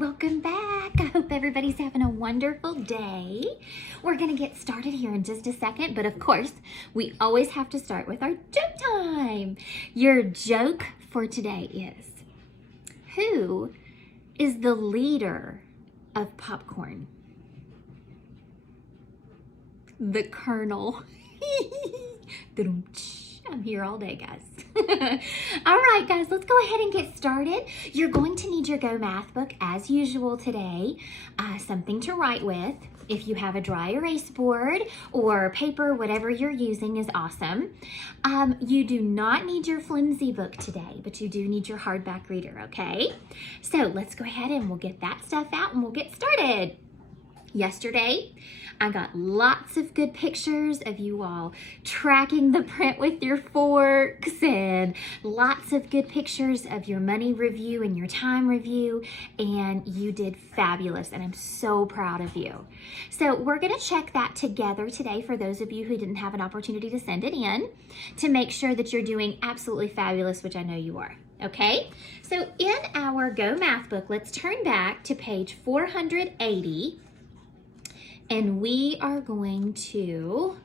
welcome back. I hope everybody's having a wonderful day. We're gonna get started here in just a second, but of course, we always have to start with our joke time. Your joke for today is, who is the leader of popcorn? The Colonel. I'm here all day, guys. All right, guys, let's go ahead and get started. You're going to need your Go Math book as usual today. Something to write with. If you have a dry erase board or paper, whatever you're using is awesome. You do not need your flimsy book today, but you do need your hardback reader, okay? So let's go ahead and we'll get that stuff out and we'll get started. Yesterday, I got lots of good pictures of you all tracking the print with your forks and lots of good pictures of your money review and your time review, and you did fabulous and I'm so proud of you. So we're going to check that together today for those of you who didn't have an opportunity to send it in to make sure that you're doing absolutely fabulous, which I know you are. Okay, so in our Go Math book, let's turn back to page 480. And we are going to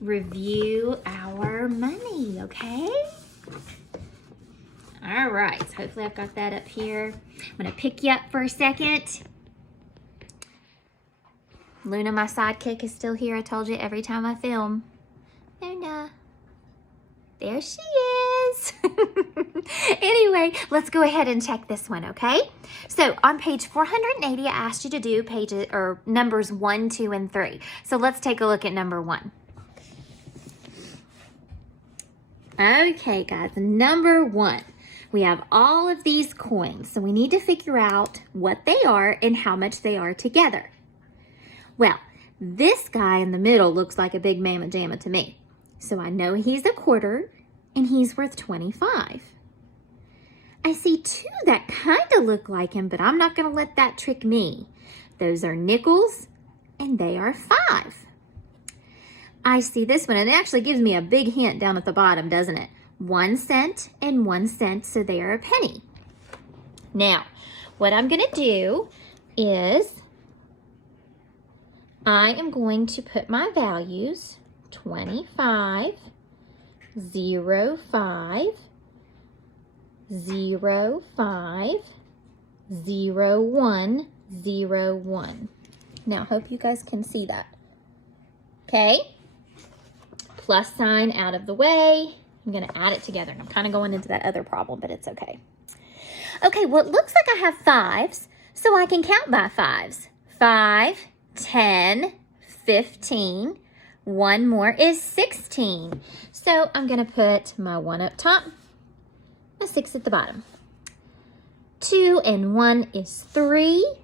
review our money, okay? All right, so hopefully I've got that up here. I'm gonna pick you up for a second. Luna, my sidekick, is still here. I told you every time I film. Luna, there she is. Anyway, let's go ahead and check this one, okay? So on page 480, I asked you to do pages or numbers 1, 2, and 3. So let's take a look at number 1. Okay, guys, number 1. We have all of these coins, so we need to figure out what they are and how much they are together. Well, this guy in the middle looks like a big mamma jamma to me. So I know he's a quarter and he's worth 25. I see 2 that kind of look like him, but I'm not going to let that trick me. Those are nickels and they are 5. I see this one, and it actually gives me a big hint down at the bottom, doesn't it? 1 cent and 1 cent, so they are a penny. Now, what I'm going to do is I am going to put my values 25, 0, 5, 0, 5, 0, 1, 0, 1. Now, I hope you guys can see that. Okay? Plus sign out of the way. I'm going to add it together. And I'm kind of going into that other problem, but it's okay. Okay, well, it looks like I have 5s, so I can count by 5s. 5, 10, 15. One more is 16. So I'm going to put my 1 up top, a 6 at the bottom. 2 and 1 is 3.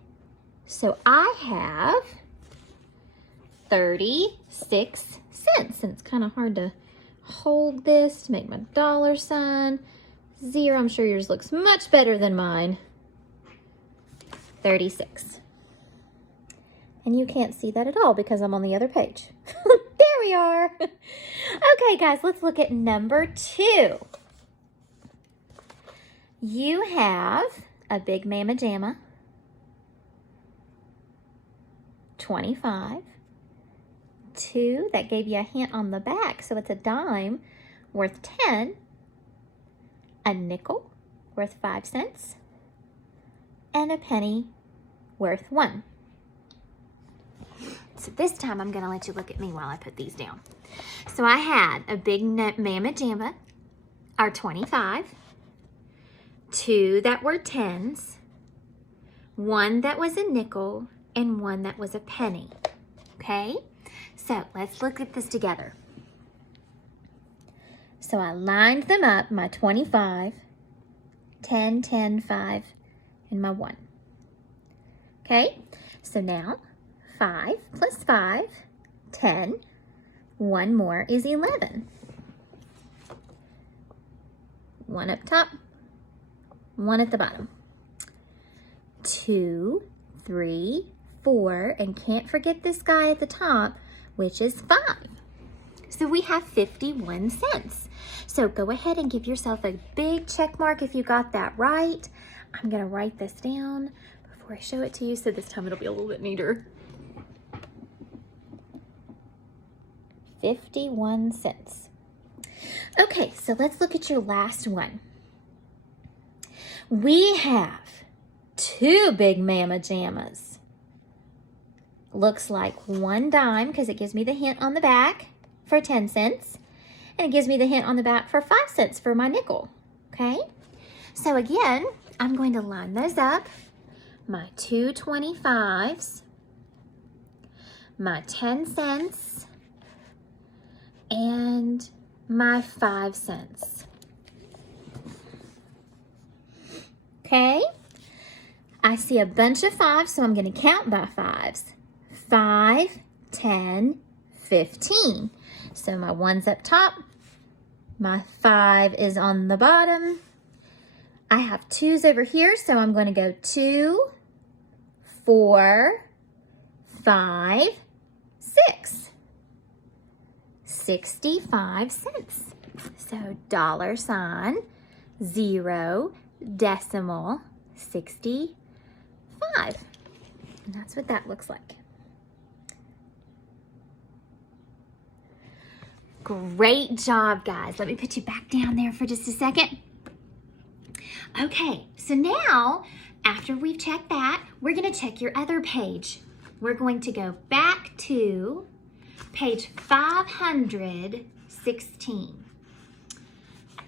So I have 36 cents. And it's kind of hard to hold this to make my dollar sign. 0, I'm sure yours looks much better than mine. 36. And you can't see that at all because I'm on the other page. There we are. Okay, guys, let's look at number 2. You have a big mamma jamma, 25. 2, that gave you a hint on the back, so it's a dime worth 10. A nickel worth 5 cents. And a penny worth 1. So this time I'm going to let you look at me while I put these down. So I had a big mamma jamma, our 25, 2 that were 10s, 1 that was a nickel, and 1 that was a penny. Okay? So let's look at this together. So I lined them up, my 25, 10, 10, 5, and my 1. Okay? So now 5 plus 5, 10. 1 more is 11. 1 up top, 1 at the bottom. 2, 3, 4, and can't forget this guy at the top, which is 5. So we have 51 cents. So go ahead and give yourself a big check mark if you got that right. I'm gonna write this down before I show it to you, so this time it'll be a little bit neater. 51 cents. Okay, so let's look at your last one. We have 2 Big Mama Jammas. Looks like 1 dime because it gives me the hint on the back for 10 cents. And it gives me the hint on the back for 5 cents for my nickel. Okay? So again, I'm going to line those up. My 2 25s, my 10 cents, and my 5 cents. Okay? I see a bunch of 5s, so I'm going to count by 5s. 5, 10, 15. So my 1's up top, my 5 is on the bottom. I have 2's over here, so I'm going to go 2, 4, 5, 6. 65 cents. So $0, decimal, 65. And that's what that looks like. Great job, guys. Let me put you back down there for just a second. Okay, so now, after we've checked that, we're going to check your other page. We're going to go back to page 516.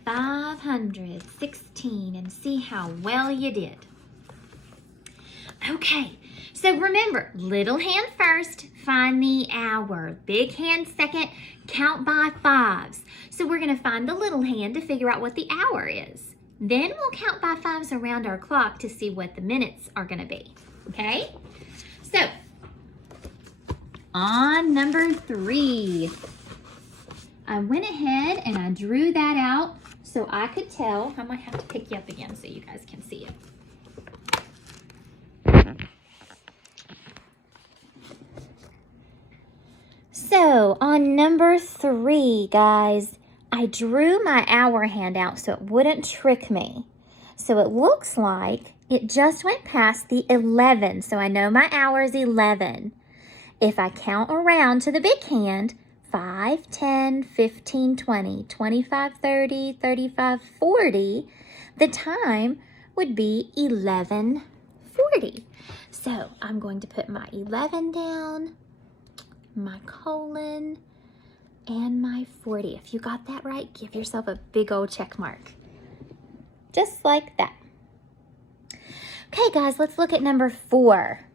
516 and see how well you did. Okay, so remember, little hand first, find the hour. Big hand second, count by 5s. So we're going to find the little hand to figure out what the hour is. Then we'll count by 5s around our clock to see what the minutes are going to be. Okay? So, on number 3, I went ahead and I drew that out so I could tell. I might have to pick you up again so you guys can see it. So, on number 3, guys, I drew my hour hand out so it wouldn't trick me. So it looks like it just went past the 11. So I know my hour is 11. If I count around to the big hand, 5, 10, 15, 20, 25, 30, 35, 40, the time would be 11:40. So I'm going to put my 11 down, my colon, and my 40. If you got that right, give yourself a big old check mark. Just like that. Okay, guys, let's look at number 4.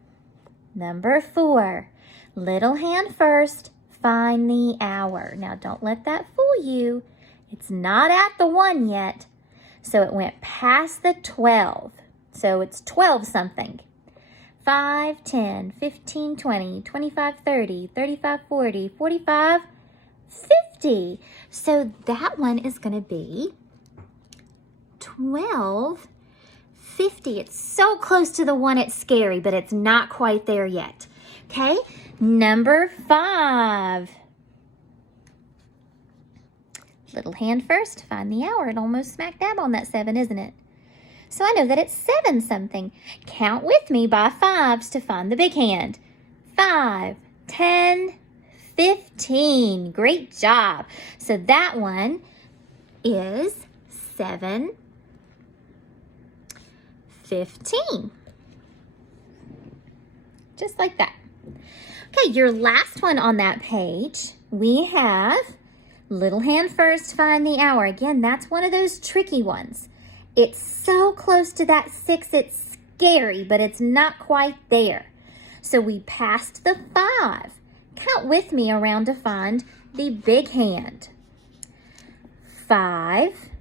Number 4, little hand first, find the hour. Now, don't let that fool you. It's not at the 1 yet, so it went past the 12. So it's 12 something. 5, 10, 15, 20, 25, 30, 35, 40, 45, 50. So that one is going to be 12:50. It's so close to the 1, it's scary, but it's not quite there yet. Okay, number 5. Little hand first, find the hour. It almost smack dab on that 7, isn't it? So I know that it's 7 something. Count with me by 5s to find the big hand. 5, 10, 15. Great job. So that one is 7:15. Just like that. Okay, your last one on that page, we have little hand first, find the hour. Again, that's one of those tricky ones. It's so close to that 6, it's scary, but it's not quite there. So we passed the 5. Count with me around to find the big hand. 5,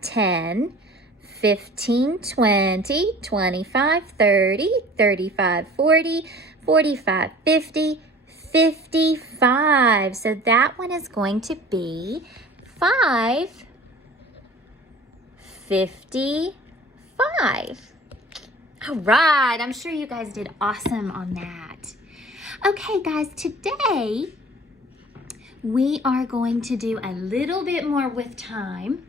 10, 15, 20, 25, 30, 35, 40, 45, 50, 55. So that one is going to be 5:55. All right, I'm sure you guys did awesome on that. Okay, guys, today we are going to do a little bit more with time.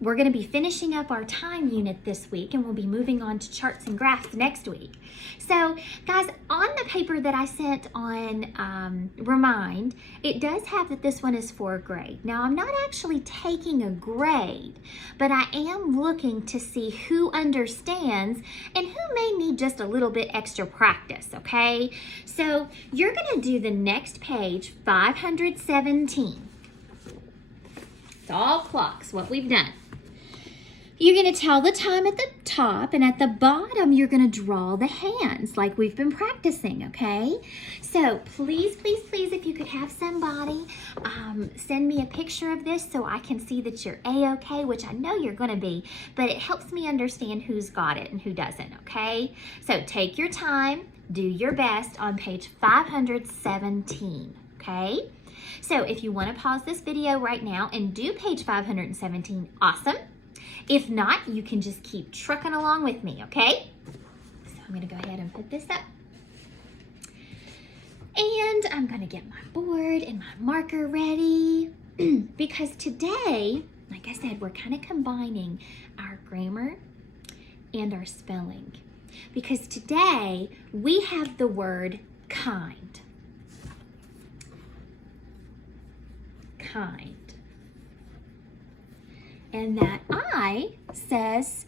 We're going to be finishing up our time unit this week, and we'll be moving on to charts and graphs next week. So, guys, on the paper that I sent on Remind, it does have that this one is for grade. Now, I'm not actually taking a grade, but I am looking to see who understands and who may need just a little bit extra practice, okay? So, you're going to do the next page, 517. It's all clocks, what we've done. You're going to tell the time at the top, and at the bottom, you're going to draw the hands like we've been practicing, okay? So please, please, please, if you could have somebody send me a picture of this so I can see that you're A-okay, which I know you're going to be, but it helps me understand who's got it and who doesn't, okay? So take your time, do your best on page 517, okay? So if you want to pause this video right now and do page 517, awesome. If not, you can just keep trucking along with me, okay? So I'm going to go ahead and put this up. And I'm going to get my board and my marker ready because today, like I said, we're kind of combining our grammar and our spelling because today we have the word kind. Kind. And that I says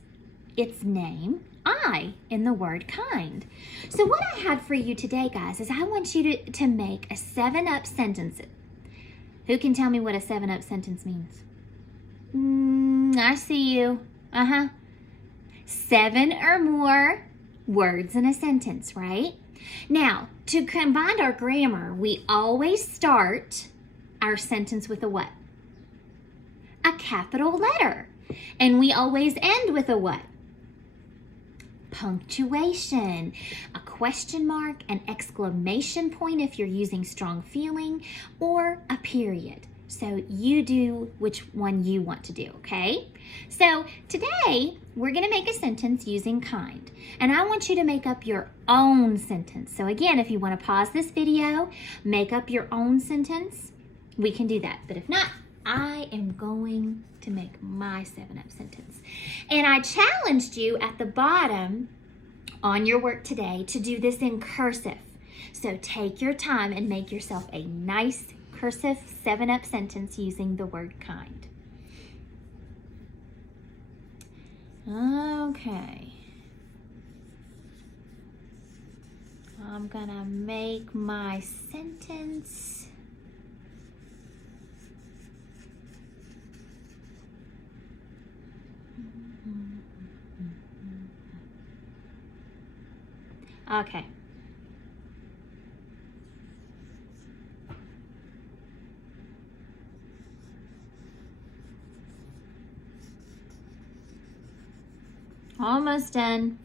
its name, I, in the word kind. So what I had for you today, guys, is I want you to make a 7-up sentence. Who can tell me what a 7-up sentence means? I see you. 7 or more words in a sentence, right? Now, to combine our grammar, we always start our sentence with a what? A capital letter. And we always end with a what? Punctuation, a question mark, an exclamation point if you're using strong feeling, or a period. So you do which one you want to do, okay? So today, we're gonna make a sentence using kind. And I want you to make up your own sentence. So again, if you wanna pause this video, make up your own sentence, we can do that. But if not, I am going to make my 7-up sentence. And I challenged you at the bottom on your work today to do this in cursive. So take your time and make yourself a nice cursive 7-up sentence using the word kind. Okay. I'm gonna make my sentence. Okay. Almost done.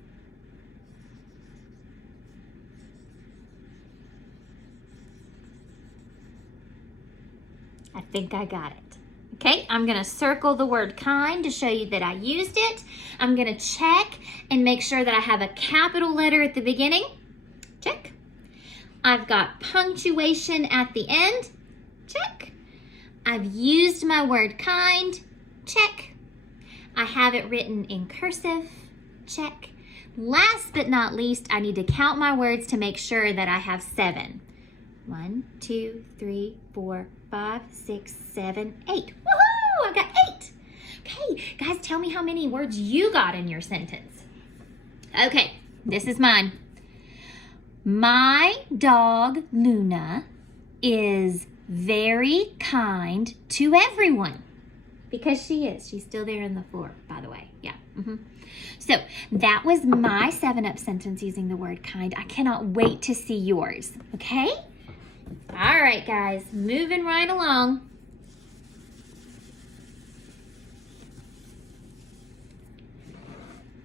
I think I got it. Okay, I'm gonna circle the word kind to show you that I used it. I'm gonna check and make sure that I have a capital letter at the beginning. Check. I've got punctuation at the end. Check. I've used my word kind. Check. I have it written in cursive. Check. Last but not least, I need to count my words to make sure that I have 7. 1, 2, 3, 4, 5, 6, 7, 8. Woohoo! I've got 8. Okay, guys, tell me how many words you got in your sentence. Okay, this is mine. My dog, Luna, is very kind to everyone. Because she is. She's still there on the floor, by the way. Yeah. So that was my 7-up sentence using the word kind. I cannot wait to see yours. Okay? All right, guys, moving right along.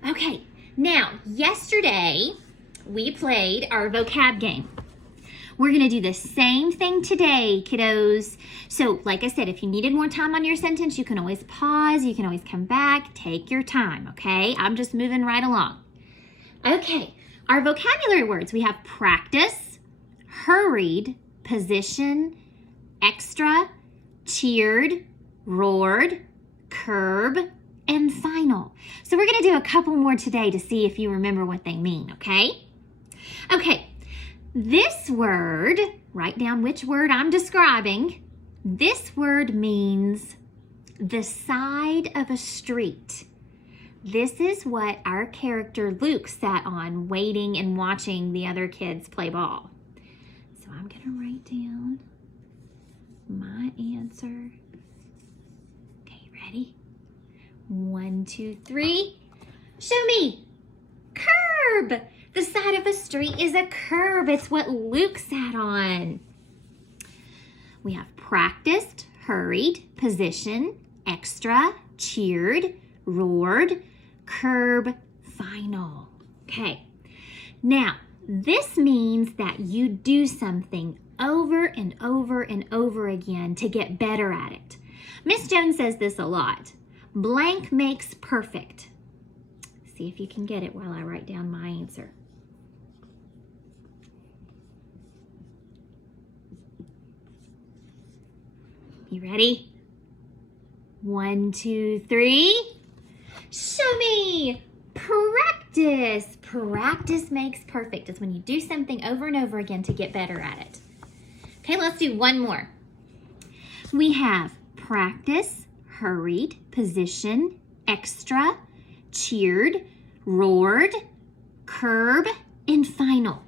Okay, now, yesterday we played our vocab game. We're going to do the same thing today, kiddos. So, like I said, if you needed more time on your sentence, you can always pause. You can always come back. Take your time, okay? I'm just moving right along. Okay, our vocabulary words. We have practice, hurried, position, extra, cheered, roared, curb, and final. So we're going to do a couple more today to see if you remember what they mean, okay? Okay, this word, write down which word I'm describing. This word means the side of a street. This is what our character Luke sat on, waiting and watching the other kids play ball. So I'm going to write down my answer. Okay, ready? 1, 2, 3. Show me. Curb. The side of a street is a curb. It's what Luke sat on. We have practiced, hurried, position, extra, cheered, roared, curb, final. Okay. Now, this means that you do something over and over and over again to get better at it. Miss Jones says this a lot. Blank makes perfect. See if you can get it while I write down my answer. You ready? 1, 2, 3. Show me. Practice. Practice makes perfect. It's when you do something over and over again to get better at it. Okay, let's do one more. We have practice, hurried, position, extra, cheered, roared, curb, and final.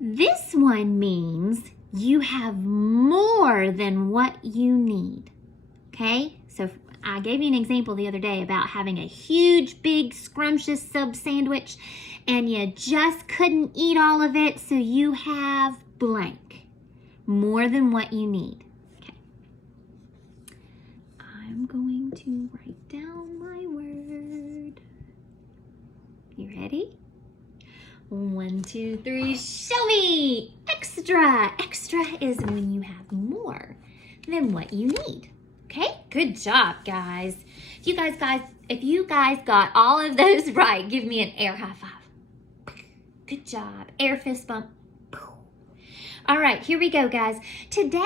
This one means you have more than what you need. Okay, so I gave you an example the other day about having a huge, big, scrumptious sub sandwich and you just couldn't eat all of it, so you have blank. More than what you need. Okay. I'm going to write down my word. You ready? 1, 2, 3, show me! Extra! Extra is when you have more than what you need. Okay, good job, guys. If you guys got all of those right, give me an air high five. Good job. Air fist bump. All right, here we go, guys. Today